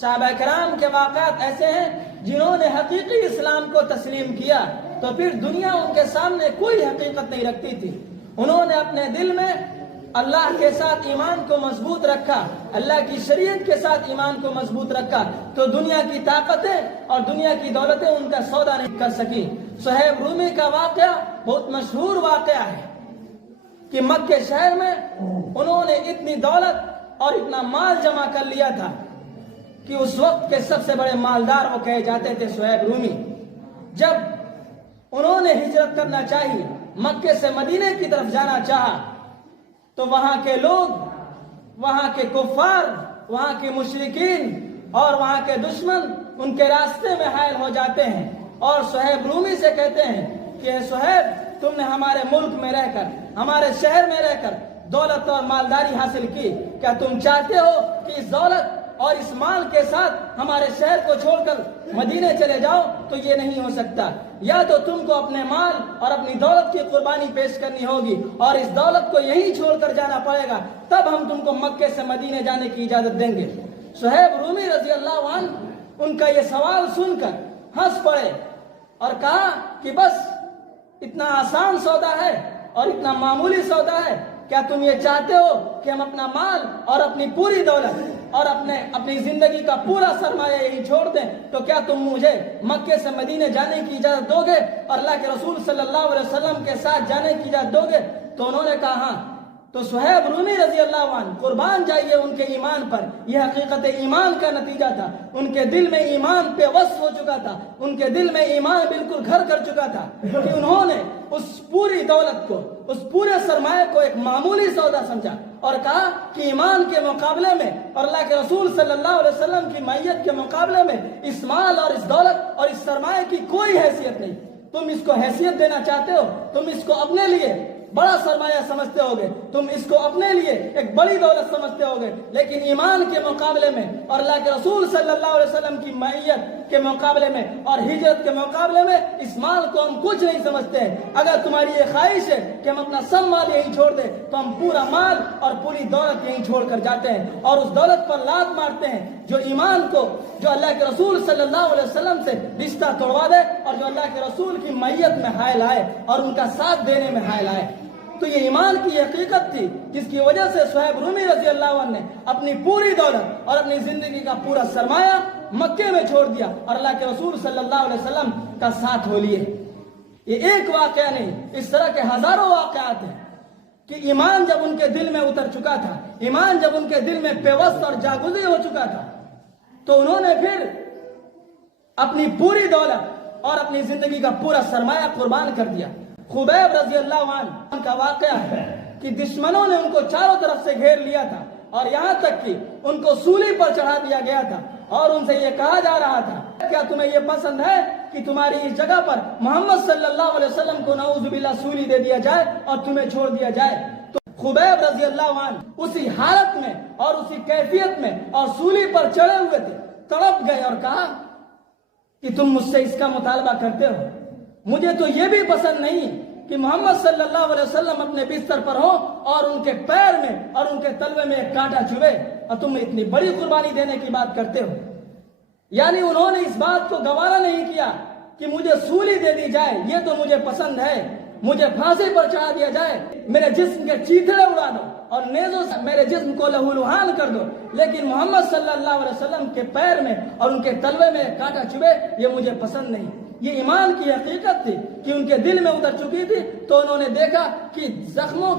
صحابہ کرام کے واقعات ایسے ہیں جنہوں نے حقیقی اسلام کو تسلیم کیا تو پھر دنیا ان کے سامنے کوئی حقیقت نہیں رکھتی تھی. انہوں نے اپنے دل میں اللہ کے ساتھ ایمان کو مضبوط رکھا، اللہ کی شریعت کے ساتھ ایمان کو مضبوط رکھا تو دنیا کی طاقتیں اور دنیا کی دولتیں ان کا سودا نہیں کر سکی. صہیب رومی کا واقعہ بہت مشہور واقعہ ہے کہ مکہ شہر میں انہوں نے اتنی دولت اور اتنا مال جمع کر لیا تھا کہ اس وقت کے سب سے بڑے مالدار وہ کہے جاتے تھے صہیب رومی. جب انہوں نے ہجرت کرنا چاہی، مکے سے مدینے کی طرف جانا چاہا تو وہاں کے لوگ، وہاں کے کفار، وہاں کے مشرکین اور وہاں کے دشمن ان کے راستے میں حائل ہو جاتے ہیں اور صہیب رومی سے کہتے ہیں کہ صہیب، تم نے ہمارے ملک میں رہ کر، ہمارے شہر میں رہ کر دولت اور مالداری حاصل کی، کیا تم چاہتے ہو کہ اس دولت اور اس مال کے ساتھ ہمارے شہر کو چھوڑ کر مدینے چلے جاؤ؟ تو یہ نہیں ہو سکتا. یا تو تم کو اپنے مال اور اپنی دولت کی قربانی پیش کرنی ہوگی اور اس دولت کو یہیں چھوڑ کر جانا پڑے گا، تب ہم تم کو مکے سے مدینے جانے کی اجازت دیں گے. صہیب رومی رضی اللہ عنہ ان کا یہ سوال سن کر ہنس پڑے اور کہا کہ بس اتنا آسان سودا ہے اور اتنا معمولی سودا ہے؟ کیا تم یہ چاہتے ہو کہ ہم اپنا مال اور اپنی پوری دولت اور اپنی زندگی کا پورا سرمایہ یہی چھوڑ دیں؟ تو کیا تم مجھے مکے سے مدینے جانے کی اجازت دو گے اور اللہ کے رسول صلی اللہ علیہ وسلم کے ساتھ جانے کی اجازت دو گے؟ تو انہوں نے کہا ہاں. تو صہیب رومی رضی اللہ عنہ قربان جائیے ان کے ایمان پر، یہ حقیقت ایمان کا نتیجہ تھا. ان کے دل میں ایمان پہ وصف ہو چکا تھا، ان کے دل میں ایمان بالکل گھر کر چکا تھا کہ انہوں نے اس پوری دولت کو، اس پورے سرمایہ کو ایک معمولی سودا سمجھا اور کہا کہ ایمان کے مقابلے میں اور اللہ کے رسول صلی اللہ علیہ وسلم کی معیت کے مقابلے میں اس مال اور اس دولت اور اس سرمایہ کی کوئی حیثیت نہیں. تم اس کو حیثیت دینا چاہتے ہو، تم اس کو اپنے لیے بڑا سرمایہ سمجھتے ہوگے، تم اس کو اپنے لیے ایک بڑی دولت سمجھتے ہوگے، لیکن ایمان کے مقابلے میں اور اللہ کے رسول صلی اللہ علیہ وسلم کی معیت کے مقابلے میں اور ہجرت کے مقابلے میں اس مال کو ہم کچھ نہیں سمجھتے ہیں. اگر تمہاری یہ خواہش ہے کہ ہم اپنا سب مال یہیں چھوڑ دیں تو ہم پورا مال اور پوری دولت یہیں چھوڑ کر جاتے ہیں اور اس دولت پر لات مارتے ہیں جو ایمان کو، جو اللہ کے رسول صلی اللہ علیہ وسلم سے رشتہ توڑوا دے اور جو اللہ کے رسول کی معیت میں حائل آئے اور ان کا ساتھ دینے میں حائل آئے. تو یہ ایمان کی حقیقت تھی جس کی وجہ سے صہیب رومی رضی اللہ عنہ نے اپنی پوری دولت اور اپنی زندگی کا پورا سرمایہ مکے میں چھوڑ دیا اور اللہ کے رسول صلی اللہ علیہ وسلم کا ساتھ ہو لیے. یہ ایک واقعہ نہیں، اس طرح کے ہزاروں واقعات ہیں کہ ایمان جب ان کے دل میں اتر چکا تھا، ایمان جب ان کے دل میں پیوست اور جاگزی ہو چکا تھا تو انہوں نے پھر اپنی پوری دولت اور اپنی زندگی کا پورا سرمایہ قربان کر دیا. خبیب رضی اللہ عنہ کا واقعہ ہے کہ دشمنوں نے ان کو چاروں طرف سے گھیر لیا تھا اور یہاں تک کہ ان کو سولی پر چڑھا دیا گیا تھا اور ان سے یہ کہا جا رہا تھا کیا تمہیں یہ پسند ہے کہ تمہاری اس جگہ پر محمد صلی اللہ علیہ وسلم کو نعوذ باللہ سولی دے دیا جائے اور تمہیں چھوڑ دیا جائے؟ تو خبیب رضی اللہ عنہ اسی حالت میں اور اسی کیفیت میں اور سولی پر چڑھے ہوئے تھے، تڑپ گئے اور کہا کہ تم مجھ سے اس کا مطالبہ کرتے ہو، مجھے تو یہ بھی پسند نہیں کہ محمد صلی اللہ علیہ وسلم اپنے بستر پر ہوں اور ان کے پیر میں اور ان کے تلوے میں ایک کانٹا چبھے اور تم اتنی بڑی قربانی دینے کی بات کرتے ہو. یعنی انہوں نے اس بات کو گوارا نہیں کیا کہ مجھے سولی دے دی جائے، یہ تو مجھے پسند ہے، مجھے پھانسی پر چڑھا دیا جائے، میرے جسم کے چیتھڑے اڑا دو اور نیزوں سے میرے جسم کو لہو لہان کر دو، لیکن محمد صلی اللہ علیہ وسلم کے پیر میں اور ان کے تلوے میں کانٹا چبھے یہ مجھے پسند نہیں. یہ ایمان کی حقیقت تھی کہ ان کے دل میں اتر چکی تھی. تو انہوں نے دیکھا کہ زخموں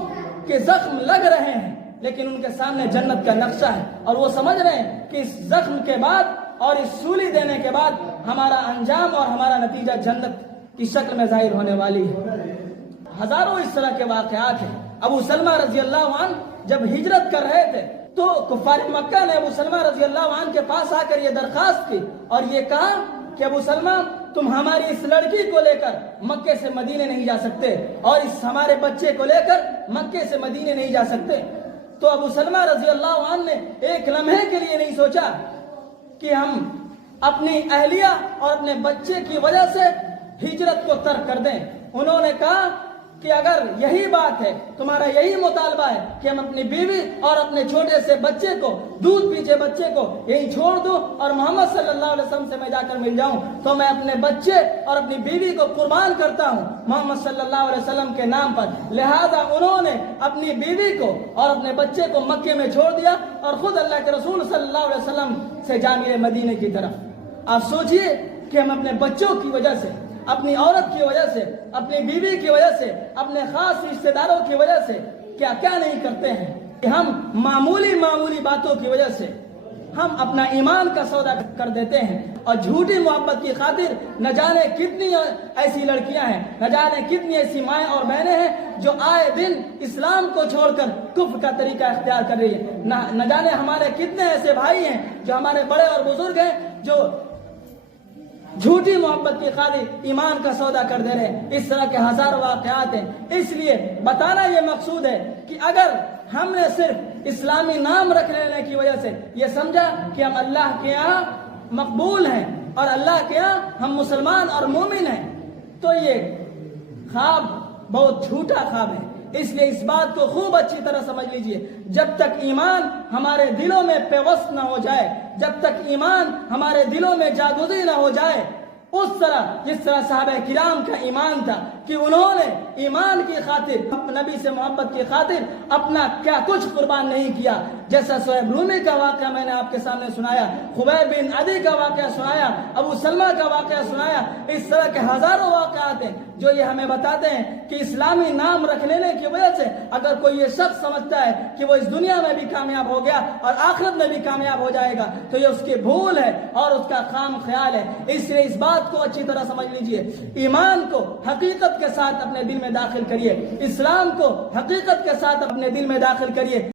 کے زخم لگ رہے ہیں لیکن ان کے سامنے جنت کا نقشہ ہے اور وہ سمجھ رہے ہیں کہ اس زخم کے بعد اور اس سولی دینے کے بعد ہمارا انجام اور ہمارا نتیجہ جنت کی شکل میں ظاہر ہونے والی ہے. ہزاروں اس طرح کے واقعات ہیں. ابو سلمہ رضی اللہ عنہ جب ہجرت کر رہے تھے تو کفار مکہ نے ابو سلمہ رضی اللہ عنہ کے پاس آ کر یہ درخواست کی اور یہ کہا کہ ابو سلمہ تم ہماری اس لڑکی کو لے کر مکے سے مدینے نہیں جا سکتے اور اس ہمارے بچے کو لے کر مکے سے مدینے نہیں جا سکتے. تو ابو سلمہ رضی اللہ عنہ نے ایک لمحے کے لیے نہیں سوچا کہ ہم اپنی اہلیہ اور اپنے بچے کی وجہ سے ہجرت کو ترک کر دیں. انہوں نے کہا کہ اگر یہی بات ہے، تمہارا یہی مطالبہ ہے کہ ہم اپنی بیوی اور اپنے چھوٹے سے بچے کو، دودھ پیچھے بچے کو یہی چھوڑ دوں اور محمد صلی اللہ علیہ وسلم سے میں جا کر مل جاؤں، تو میں اپنے بچے اور اپنی بیوی کو قربان کرتا ہوں محمد صلی اللہ علیہ وسلم کے نام پر۔ لہذا انہوں نے اپنی بیوی کو اور اپنے بچے کو مکے میں چھوڑ دیا اور خود اللہ کے رسول صلی اللہ علیہ وسلم سے جا ملے مدینے کی طرف۔ آپ سوچئے کہ ہم اپنے بچوں کی وجہ سے، اپنی عورت کی وجہ سے، اپنی بیوی کی وجہ سے، اپنے خاص رشتہ داروں کی وجہ سے کیا کیا نہیں کرتے ہیں کہ ہم معمولی باتوں کی وجہ سے ہم اپنا ایمان کا سودا کر دیتے ہیں، اور جھوٹی محبت کی خاطر نہ جانے کتنی ایسی لڑکیاں ہیں، نہ جانے کتنی ایسی مائیں اور بہنیں ہیں جو آئے دن اسلام کو چھوڑ کر کفر کا طریقہ اختیار کر رہی ہے، نہ جانے ہمارے کتنے ایسے بھائی ہیں جو ہمارے بڑے اور بزرگ ہیں جو جھوٹی محبت کی خاطر ایمان کا سودا کر دے رہے ہیں۔ اس طرح کے ہزاروں واقعات ہیں۔ اس لیے بتانا یہ مقصود ہے کہ اگر ہم نے صرف اسلامی نام رکھ لینے کی وجہ سے یہ سمجھا کہ ہم اللہ کے ہاں مقبول ہیں اور اللہ کے ہاں ہم مسلمان اور مومن ہیں، تو یہ خواب بہت جھوٹا خواب ہے۔ اس لیے اس بات کو خوب اچھی طرح سمجھ لیجئے، جب تک ایمان ہمارے دلوں میں پیوست نہ ہو جائے، جب تک ایمان ہمارے دلوں میں جاگزی نہ ہو جائے، اس طرح جس طرح صحابہ کرام کا ایمان تھا کہ انہوں نے ایمان کی خاطر، نبی سے محبت کی خاطر اپنا کیا کچھ قربان نہیں کیا، جیسا صہیب رومی کا واقعہ میں نے آپ کے سامنے سنایا، خبیب بن عدی کا واقعہ سنایا، ابو سلمہ کا واقعہ سنایا۔ اس طرح کے ہزاروں واقعات ہیں جو یہ ہمیں بتاتے ہیں کہ اسلامی نام رکھ لینے کی وجہ سے اگر کوئی یہ شخص سمجھتا ہے کہ وہ اس دنیا میں بھی کامیاب ہو گیا اور آخرت میں بھی کامیاب ہو جائے گا، تو یہ اس کی بھول ہے اور اس کا خام خیال ہے۔ اس لیے اس بات کو اچھی طرح سمجھ لیجئے، ایمان کو حقیقت کے ساتھ اپنے دل میں داخل کریے، اسلام کو حقیقت کے ساتھ اپنے دل میں داخل کریے۔